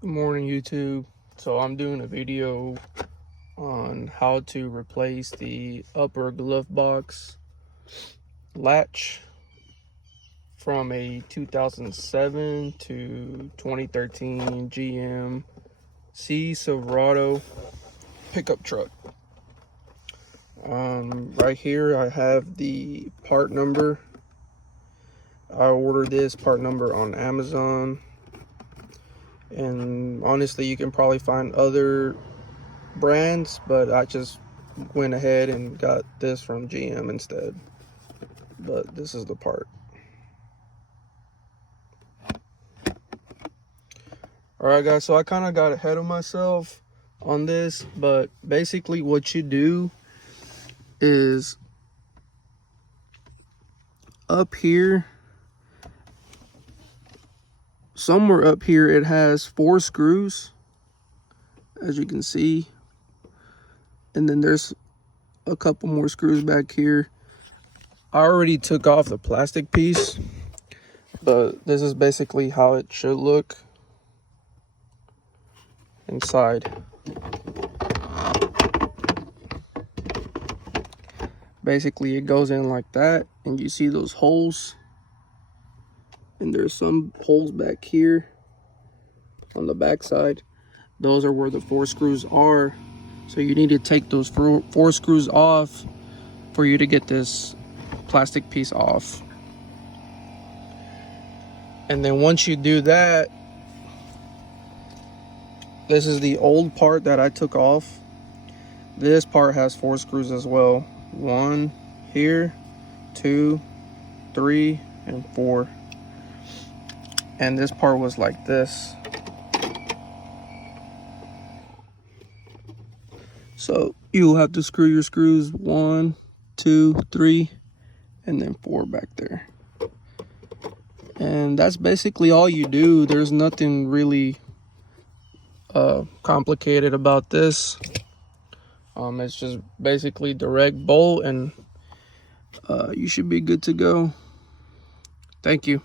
Good morning, YouTube. So I'm doing a video on how to replace the upper glove box latch from a 2007 to 2013 GMC Silverado pickup truck. Right here I have the part number. I ordered this part number on Amazon, and honestly you can probably find other brands, but I just went ahead and got this from GM instead. But this is the part. Alright guys, so I kind of got ahead of myself on this, but basically what you do is up here, somewhere up here, it has 4 screws, as you can see, and then there's a couple more screws back here. I already took off the plastic piece, but this is basically how it should look inside. Basically it goes in like that, and you see those holes, and there's some holes back here on the back side. Those are where the 4 screws are, so you need to take those 4 screws off for you to get this plastic piece off. And then once you do that, this is the old part that I took off. This part has 4 screws as well. 1 here, 2, 3, and 4. And this part was like this. So you'll have to screw your screws 1, 2, 3, and then 4 back there. And that's basically all you do. There's nothing really complicated about this. It's just basically direct bolt, and you should be good to go. Thank you.